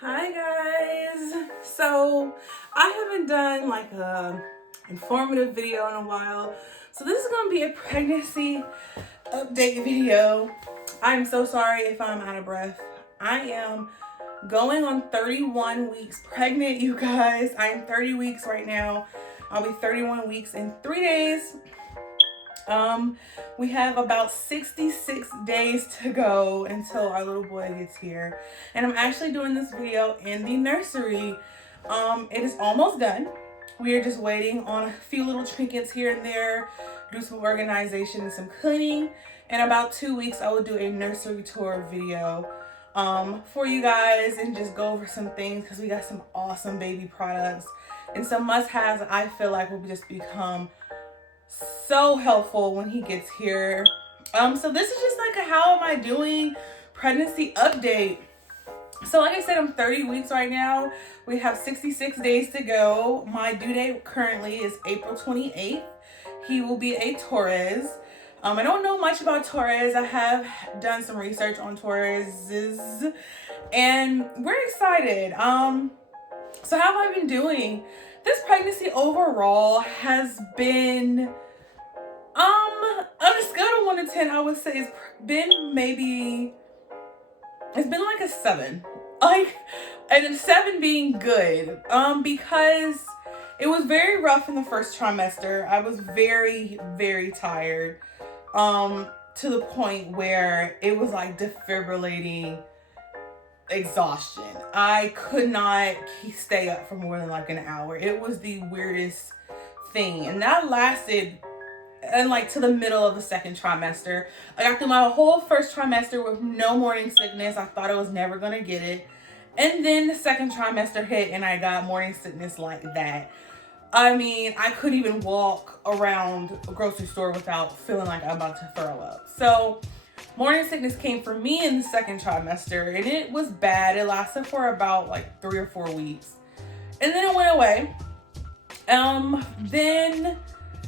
Hi guys. So I haven't done like a informative video in a while. So this is gonna be a pregnancy update video. I'm so sorry if I'm out of breath. I am going on 31 weeks pregnant, you guys. I am 30 weeks right now. I'll be 31 weeks in 3 days. We have about 66 days to go until our little boy gets here. And I'm actually doing this video in the nursery. It is almost done. We are just waiting on a few little trinkets here and there, do some organization and some cleaning. In about 2 weeks, I will do a nursery tour video for you guys and just go over some things because we got some awesome baby products and some must-haves I feel like will just become so helpful when he gets here. So this is just like a how am I doing pregnancy update. So like I said, I'm 30 weeks right now. We have 66 days to go. My due date currently is April 28th. He will be a Taurus. I don't know much about Taurus. I have done some research on Tauruses and we're excited. So how have I been doing? This pregnancy overall has been, on a scale of 1 to 10, I would say it's been like a 7. And a 7 being good, because it was very rough in the first trimester. I was very, very tired, to the point where it was like defibrillating exhaustion. I could not stay up for more than like an hour. It was the weirdest thing, and that lasted and like to the middle of the second trimester. I got through my whole first trimester with no morning sickness. I thought I was never gonna get it, and then the second trimester hit and I got morning sickness like that. I mean, I couldn't even walk around a grocery store without feeling like I'm about to throw up. So morning sickness came for me in the second trimester, and it was bad. It lasted for about like 3 or 4 weeks, and then it went away. Then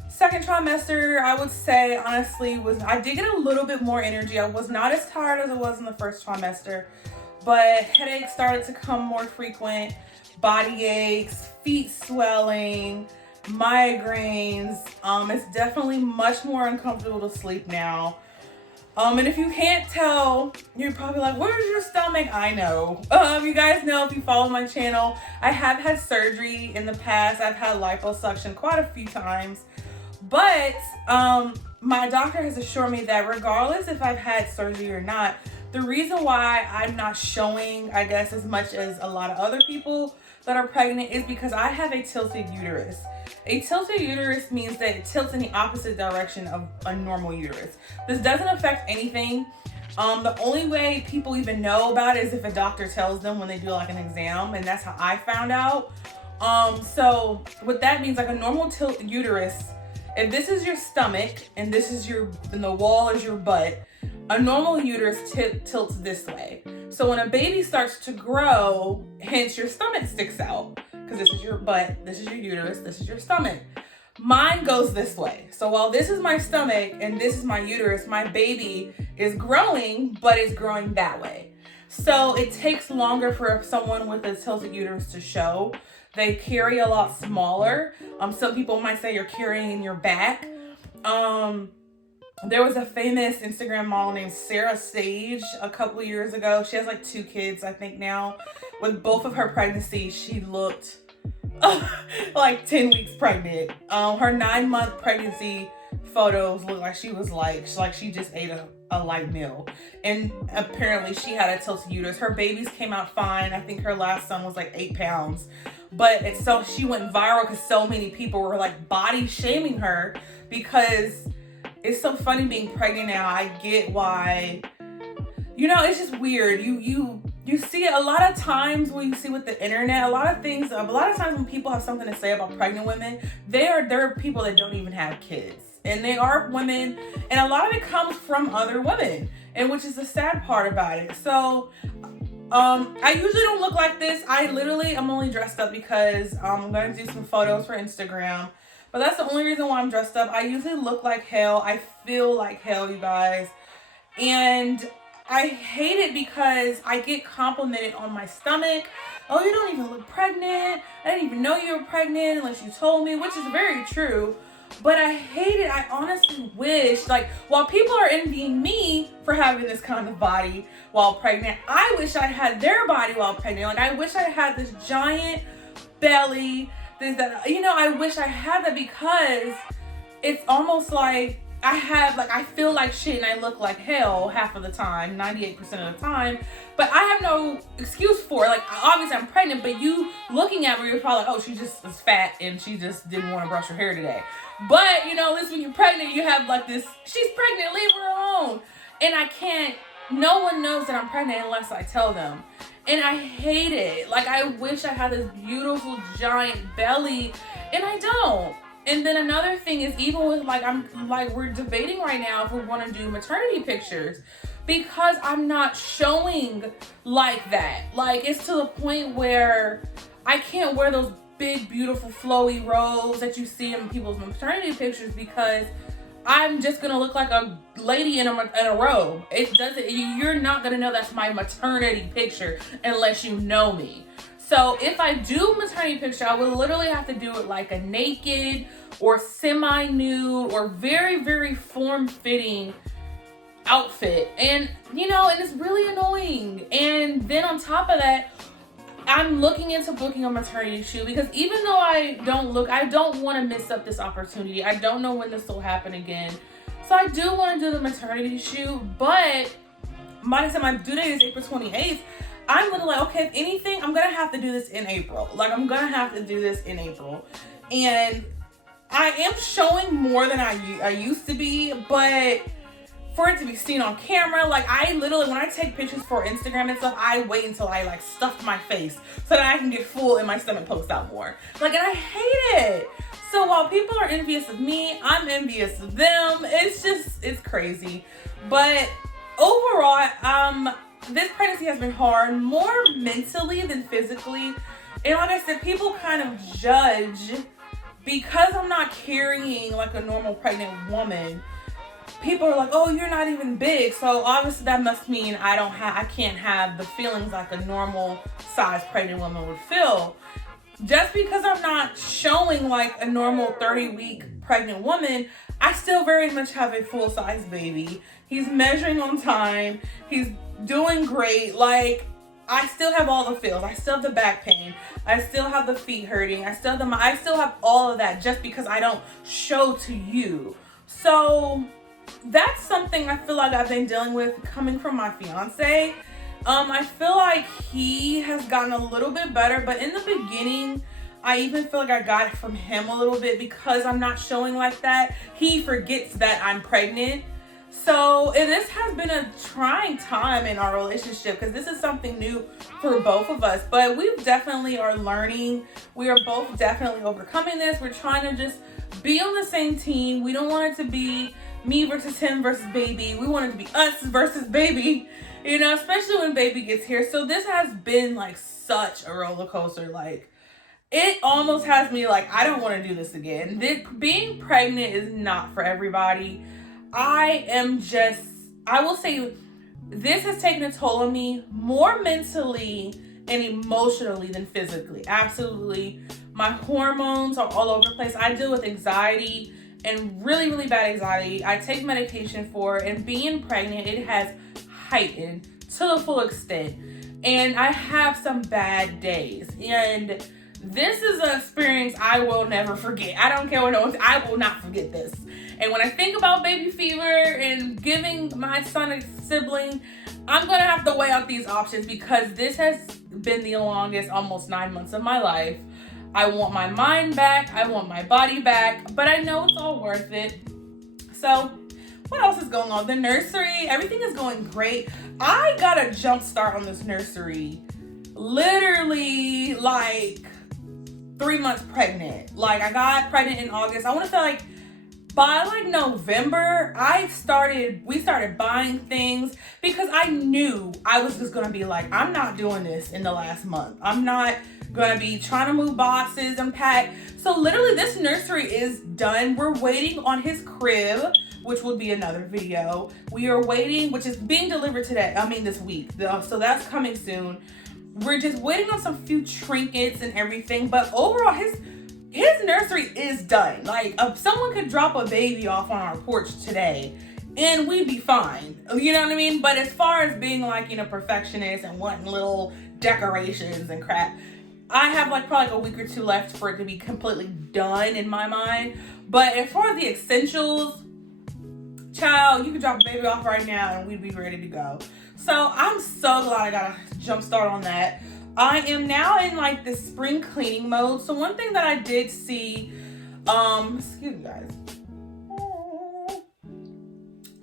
second trimester, I would say honestly I did get a little bit more energy. I was not as tired as I was in the first trimester, but headaches started to come more frequent, body aches, feet swelling, migraines. It's definitely much more uncomfortable to sleep now. And if you can't tell, you're probably like, where's your stomach? I know. You guys know if you follow my channel, I have had surgery in the past. I've had liposuction quite a few times. But my doctor has assured me that regardless if I've had surgery or not, the reason why I'm not showing, I guess, as much as a lot of other people that are pregnant is because I have a tilted uterus. A tilted uterus means that it tilts in the opposite direction of a normal uterus. This doesn't affect anything. The only way people even know about it is if a doctor tells them when they do like an exam, and that's how I found out. So what that means, like a normal uterus, if this is your stomach and this is and the wall is your butt, a normal uterus tilts this way. So when a baby starts to grow, hence your stomach sticks out, because this is your butt, this is your uterus, this is your stomach. Mine goes this way. So while this is my stomach and this is my uterus, my baby is growing, but it's growing that way. So it takes longer for someone with a tilted uterus to show. They carry a lot smaller. Some people might say you're carrying in your back. There was a famous Instagram model named Sarah Sage a couple years ago. She has like 2 kids, I think now. With both of her pregnancies, she looked like 10 weeks pregnant. Her 9-month pregnancy photos look like she was like she just ate a light meal. And apparently she had a tilted uterus. Her babies came out fine. I think her last son was like 8 pounds. But so she went viral because so many people were like body shaming her, because it's so funny being pregnant now. I get why, it's just weird. You see it a lot of times when you see with the internet, a lot of times when people have something to say about pregnant women, there are people that don't even have kids. And they are women, and a lot of it comes from other women, and which is the sad part about it. So I usually don't look like this. I'm only dressed up because I'm going to do some photos for Instagram. But that's the only reason why I'm dressed up. I usually look like hell. I feel like hell, you guys. And I hate it because I get complimented on my stomach. Oh, you don't even look pregnant. I didn't even know you were pregnant unless you told me, which is very true. But I hate it. I honestly wish, like, while people are envying me for having this kind of body while pregnant, I wish I had their body while pregnant. Like, I wish I had this giant belly. I wish I had that, because it's almost like I feel like shit and I look like hell half of the time, 98% of the time. But I have no excuse for it. Like, obviously I'm pregnant, but you looking at me, you're probably like, oh, she just is fat and she just didn't want to brush her hair today. But, at least when you're pregnant, you have like this, she's pregnant, leave her alone. And no one knows that I'm pregnant unless I tell them. And I hate it. Like, I wish I had this beautiful giant belly, and I don't. And then another thing is, even with we're debating right now if we want to do maternity pictures, because I'm not showing like that. Like, it's to the point where I can't wear those big, beautiful, flowy robes that you see in people's maternity pictures, because I'm just gonna look like a lady in a robe. You're not gonna know that's my maternity picture unless you know me. So if I do maternity picture, I would literally have to do it like a naked or semi-nude or very, very form-fitting outfit. And it's really annoying. And then on top of that, I'm looking into booking a maternity shoot, because even though I don't want to miss up this opportunity. I don't know when this will happen again. So I do want to do the maternity shoot, but my due date is April 28th. I'm literally like, okay, if anything, I'm going to have to do this in April. Like, I'm going to have to do this in April. And I am showing more than I used to be, but for it to be seen on camera, like, I literally, when I take pictures for Instagram and stuff, I wait until I stuff my face so that I can get full and my stomach pokes out more. Like, and I hate it. So while people are envious of me, I'm envious of them. It's crazy. But overall, this pregnancy has been hard, more mentally than physically. And like I said, people kind of judge because I'm not carrying like a normal pregnant woman. People are like, oh, you're not even big. So obviously that must mean I can't have the feelings like a normal size pregnant woman would feel. Just because I'm not showing like a normal 30-week pregnant woman, I still very much have a full size baby. He's measuring on time. He's doing great. Like, I still have all the feels. I still have the back pain. I still have the feet hurting. I still have all of that, just because I don't show to you. So that's something I feel like I've been dealing with coming from my fiance. I feel like he has gotten a little bit better, but in the beginning, I even feel like I got it from him a little bit, because I'm not showing like that. He forgets that I'm pregnant. So this has been a trying time in our relationship, because this is something new for both of us, but we definitely are learning. We are both definitely overcoming this. We're trying to just be on the same team. We don't want it to be me versus him versus baby. We want it to be us versus baby, especially when baby gets here. So this has been like such a roller coaster. Like, it almost has me like, I don't want to do this again. Being pregnant is not for everybody. I will say this has taken a toll on me more mentally and emotionally than physically. Absolutely. My hormones are all over the place. I deal with anxiety, and really, really bad anxiety. I take medication for it, and being pregnant, it has heightened to the full extent. And I have some bad days. And this is an experience I will never forget. I don't care what no one says, I will not forget this. And when I think about baby fever and giving my son a sibling, I'm going to have to weigh out these options, because this has been the longest, almost 9 months of my life. I want my mind back. I want my body back, but I know it's all worth it. So what else is going on? The nursery, everything is going great. I got a jump start on this nursery literally like 3 months pregnant. Like, I got pregnant in August. I want to say like by like November, we started buying things, because I knew I was just going to be like, I'm not doing this in the last month. I'm not going to be trying to move boxes and pack. So literally this nursery is done. We're waiting on his crib. which would be another video. We are waiting, which is being delivered today. This week. So that's coming soon. We're just waiting on some few trinkets and everything. But overall, his nursery is done. Like, someone could drop a baby off on our porch today and we'd be fine. You know what I mean? But as far as being like, perfectionist and wanting little decorations and crap, I have probably a week or two left for it to be completely done in my mind. But as far as the essentials, child, you could drop a baby off right now and we'd be ready to go. So I'm so glad I got a jump start on that. I am now in the spring cleaning mode. So one thing that I did see, excuse me guys.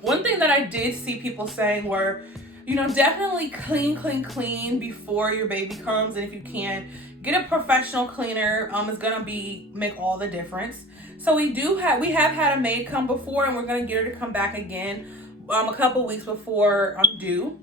One thing that I did see people saying were, definitely clean before your baby comes. And if you can, get a professional cleaner. It's gonna make all the difference. So we have had a maid come before, and we're gonna get her to come back again a couple weeks before I'm due.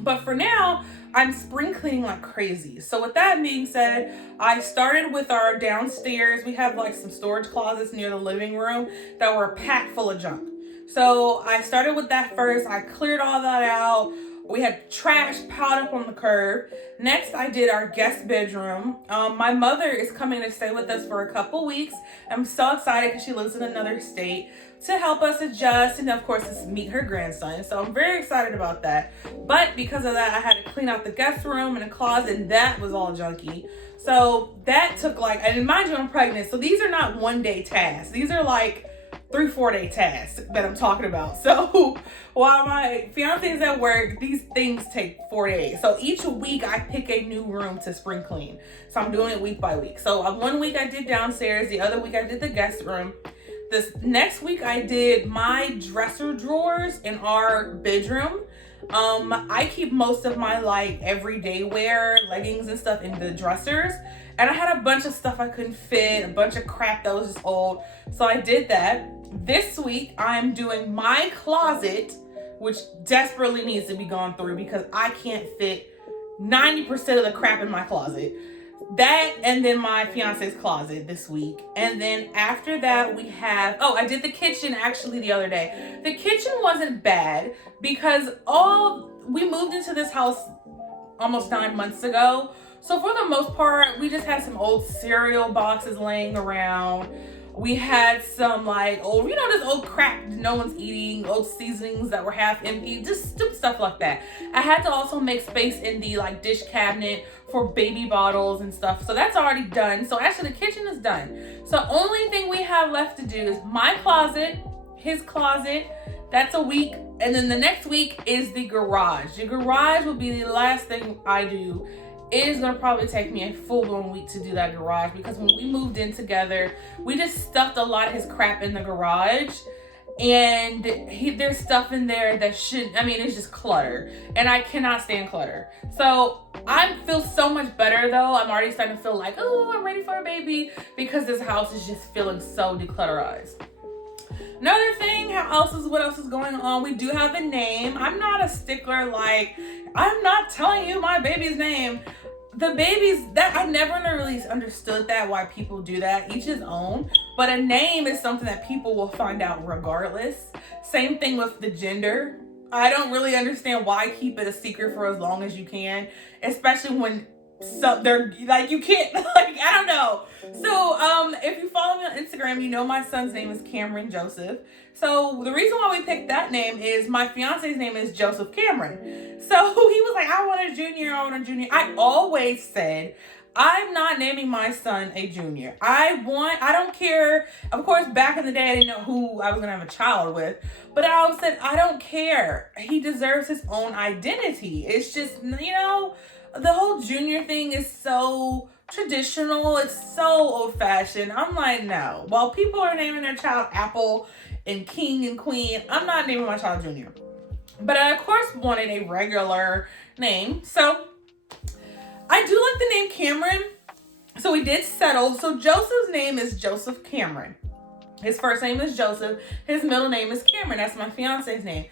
But for now, I'm spring cleaning like crazy. So with that being said, I started with our downstairs. We have some storage closets near the living room that were packed full of junk. So I started with that first. I cleared all that out. We had trash piled up on the curb. Next, I did our guest bedroom. My mother is coming to stay with us for a couple weeks. I'm so excited because she lives in another state, to help us adjust and of course meet her grandson. So I'm very excited about that. But because of that, I had to clean out the guest room and the closet, and that was all junky. So that took and mind you, I'm pregnant. So these are not 1 day tasks. These are 3-4 day tasks that I'm talking about. So while my fiance is at work, these things take 4 days. So each week I pick a new room to spring clean. So I'm doing it week by week. So 1 week I did downstairs. The other week I did the guest room. This next week I did my dresser drawers in our bedroom. I keep most of my everyday wear, leggings and stuff in the dressers. And I had a bunch of stuff I couldn't fit, a bunch of crap that was just old. So I did that. This week I'm doing my closet, which desperately needs to be gone through because I can't fit 90% of the crap in my closet. That, and then my fiance's closet this week. And then after that we have, I did the kitchen actually the other day. The kitchen wasn't bad because we moved into this house almost 9 months ago. So for the most part, we just had some old cereal boxes laying around. We had some old, this old crap no one's eating, old seasonings that were half empty, just stupid stuff like that. I had to also make space in the dish cabinet for baby bottles and stuff. So that's already done. So actually the kitchen is done. So only thing we have left to do is my closet, his closet. That's a week. And then the next week is the garage. The garage will be the last thing I do. It is going to probably take me a full-blown week to do that garage because when we moved in together, we just stuffed a lot of his crap in the garage. And there's stuff in there that it's just clutter. And I cannot stand clutter. So I feel so much better though. I'm already starting to feel I'm ready for a baby because this house is just feeling so declutterized. Another thing, what else is going on? We do have a name. I'm not a stickler, I'm not telling you my baby's name. The babies, that I never really understood why people do that, each his own. But a name is something that people will find out regardless. Same thing with the gender. I don't really understand why keep it a secret for as long as you can, especially when they're you can't I don't know. So if you follow me on Instagram, my son's name is Cameron Joseph. So the reason why we picked that name is my fiance's name is Joseph Cameron. So he was I want a junior. I always said I'm not naming my son a junior. I don't care. Of course, back in the day, I didn't know who I was going to have a child with. But I always said, I don't care. He deserves his own identity. It's just, the whole junior thing is so traditional. It's so old-fashioned. I'm no. While people are naming their child Apple and King and Queen, I'm not naming my child Junior. But I, of course, wanted a regular name. So I do like the name Cameron. So we did settle. So Joseph's name is Joseph Cameron. His first name is Joseph. His middle name is Cameron. That's my fiance's name.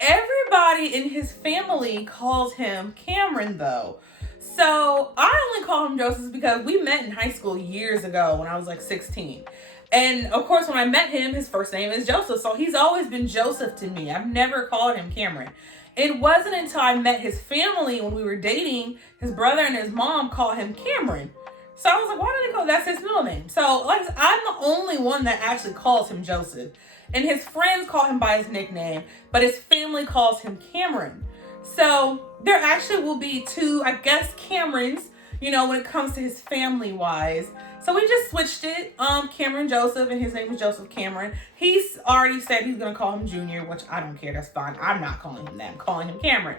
Everybody in his family calls him Cameron, though. So I only call him Joseph because we met in high school years ago when I was 16. And of course, when I met him, his first name is Joseph. So he's always been Joseph to me. I've never called him Cameron. It wasn't until I met his family when we were dating, his brother and his mom called him Cameron. So I was like, why do they call that's his middle name? So like I'm the only one that actually calls him Joseph. And his friends call him by his nickname, but his family calls him Cameron. So there actually will be two, I guess, Camerons, you know, when it comes to his family wise. So we just switched it, Cameron Joseph, and his name is Joseph Cameron. He's already said he's gonna call him Junior, which I don't care, that's fine. I'm not calling him that, I'm calling him Cameron.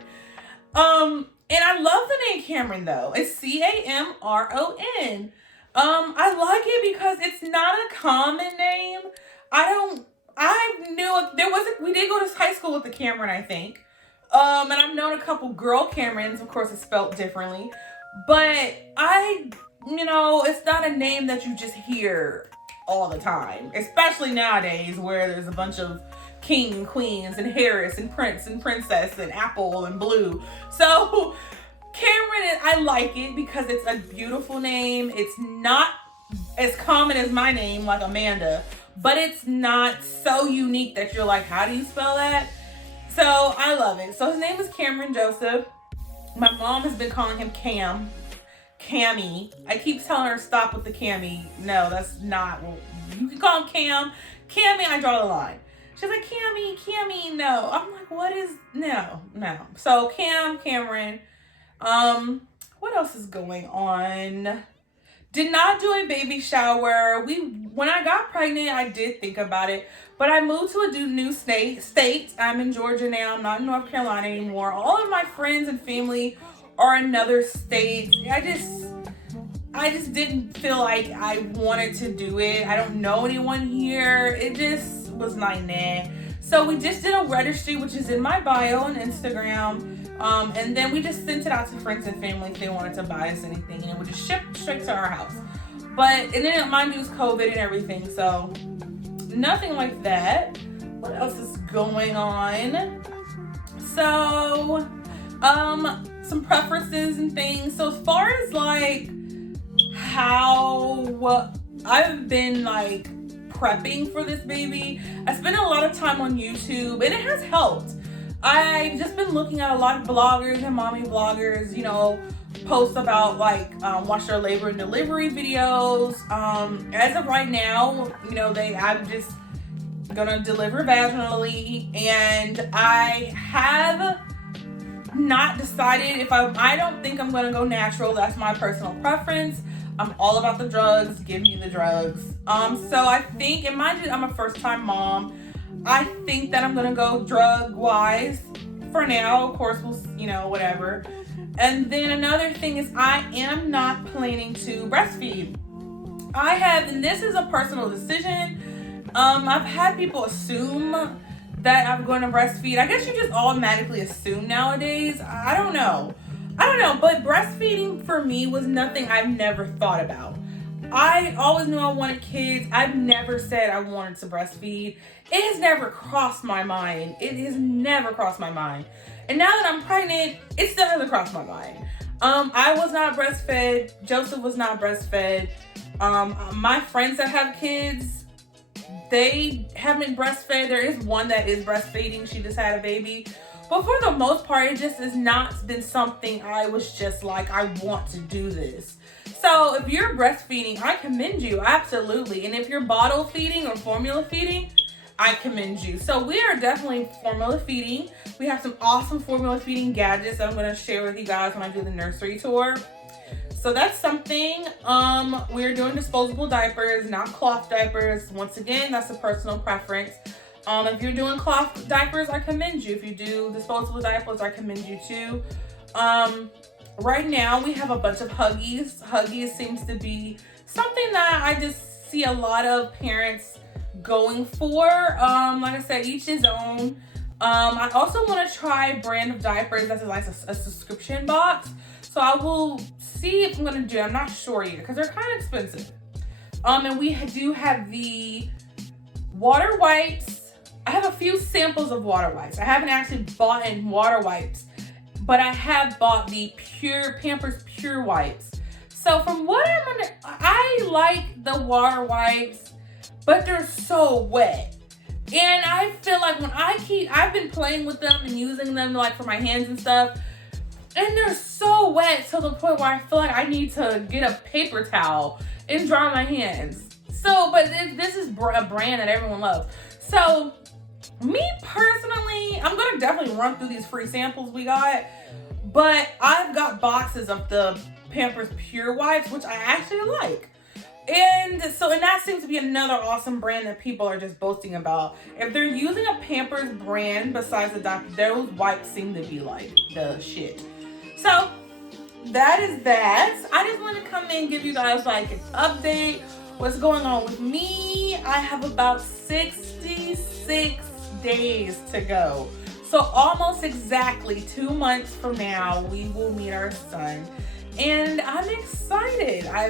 And I love the name Cameron though. It's Camron. I like it because it's not a common name. We did go to high school with the Cameron, I think. And I've known a couple girl Camerons, of course it's spelled differently. But it's not a name that you just hear all the time. Especially nowadays where there's a bunch of king and queens and Harris and prince and princess and apple and blue. So Cameron, I like it because it's a beautiful name. It's not as common as my name, like Amanda, but it's not so unique that you're like, how do you spell that? So I love it. So his name is Cameron Joseph. My mom has been calling him Cammy. I keep telling her stop with the Cammy. No, that's not. You can call him Cam. Cammy, I draw the line. She's like, Cammy, no. I'm like, what is, no. So Cameron. What else is going on? Did not do a baby shower. When I got pregnant, I did think about it, but I moved to a new state. I'm in Georgia now. I'm not in North Carolina anymore. All of my friends and family are in another state. I just didn't feel like I wanted to do it. I don't know anyone here. It just was like, nah. So we just did a registry, which is in my bio on Instagram. And then we just sent it out to friends and family if they wanted to buy us anything, and it would just ship straight to our house. And then mind you, it's COVID and everything, so nothing like that. What else is going on? So, some preferences and things. So as far as like how I've been like prepping for this baby, I spent a lot of time on YouTube, and it has helped. I've just been looking at a lot of bloggers and mommy bloggers, post about like watch their labor and delivery videos. As of right now, I'm just gonna deliver vaginally, and I have not decided if I don't think I'm gonna go natural. That's my personal preference. I'm all about the drugs. Give me the drugs. So I think, and mind you, I'm a first time mom. I think that I'm gonna go drug wise for now. Of course, we'll, whatever. And then another thing is I am not planning to breastfeed. And this is a personal decision. I've had people assume that I'm going to breastfeed. I guess you just automatically assume nowadays. I don't know, but breastfeeding for me was nothing I've never thought about. I always knew I wanted kids. I've never said I wanted to breastfeed. It has never crossed my mind. And now that I'm pregnant, it still hasn't crossed my mind. I was not breastfed. Joseph was not breastfed. My friends that have kids, they haven't breastfed. There is one that is breastfeeding. She just had a baby. But for the most part, it just has not been something I was just like, I want to do this. So if you're breastfeeding, I commend you, absolutely. And if you're bottle feeding or formula feeding, I commend you. So we are definitely formula feeding. We have some awesome formula feeding gadgets that I'm going to share with you guys when I do the nursery tour. So that's something. We're doing disposable diapers, not cloth diapers. Once again, that's a personal preference. If you're doing cloth diapers, I commend you. If you do disposable diapers, I commend you too. Right now, we have a bunch of Huggies. Huggies seems to be something that I just see a lot of parents going for. Like I said, each his own. I also want to try a brand of diapers that's like a subscription box. So I will see if I'm going to do it. I'm not sure yet because they're kind of expensive. And we do have the water wipes. I have a few samples of water wipes. I haven't actually bought in water wipes, but I have bought the Pampers Pure Wipes. So from what I like the water wipes. but they're so wet. And I feel like I've been playing with them and using them like for my hands and stuff, and they're so wet to the point where I feel like I need to get a paper towel and dry my hands. So, but this is a brand that everyone loves. So, me personally, I'm gonna definitely run through these free samples we got, but I've got boxes of the Pampers Pure Wipes, which I actually like. And that seems to be another awesome brand that people are just boasting about. If they're using a Pampers brand besides the Dr. those wipes seem to be like the shit. So that is that. I just want to come in and give you guys like an update. What's going on with me? I have about 66 days to go. So almost exactly 2 months from now, we will meet our son. And I'm excited. I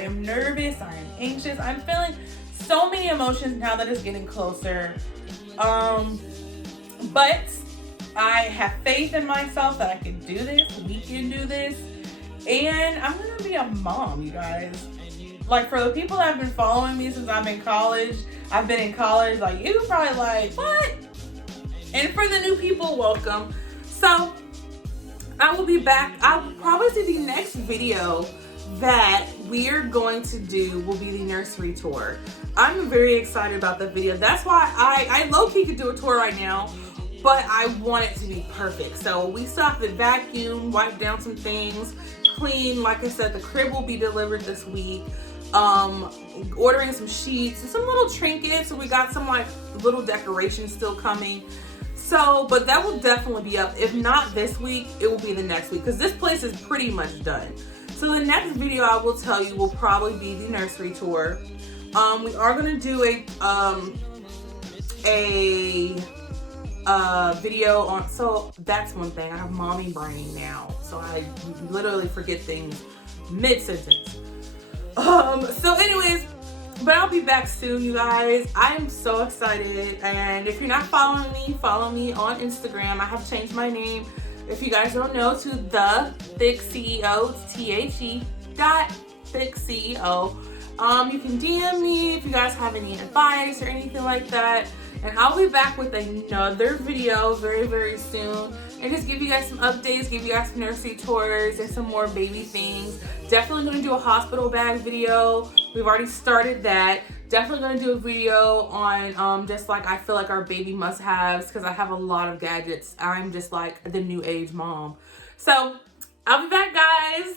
am nervous. I am anxious. I'm feeling so many emotions now that it's getting closer. But I have faith in myself that I can do this. We can do this. And I'm going to be a mom, you guys. Like, for the people that have been following me since I've been in college, like, you're probably like, what? And for the new people, welcome. So, I will be back. I'll probably say the next video that we're going to do will be the nursery tour. I'm very excited about that video. That's why I low-key could do a tour right now, but I want it to be perfect. So we still have to vacuum, wipe down some things, clean. Like I said, the crib will be delivered this week. Ordering some sheets and some little trinkets. So we got some like little decorations still coming. So, but that will definitely be up. If not this week, it will be the next week because this place is pretty much done. So the next video I will tell you will probably be the nursery tour. We are gonna do a video on, so that's one thing. I have mommy brain now, so I literally forget things mid-sentence. So anyways, but I'll be back soon, you guys. I am so excited. And if you're not following me, follow me on Instagram. I have changed my name, if you guys don't know, to The Thick CEO, THE.Thick CEO. You can DM me if you guys have any advice or anything like that. And I'll be back with another video very, very soon. And just give you guys some updates, give you guys some nursery tours and some more baby things. Definitely gonna do a hospital bag video. We've already started that. Definitely gonna do a video on just like I feel like our baby must-haves, because I have a lot of gadgets. I'm just like the new age mom. So I'll be back, guys.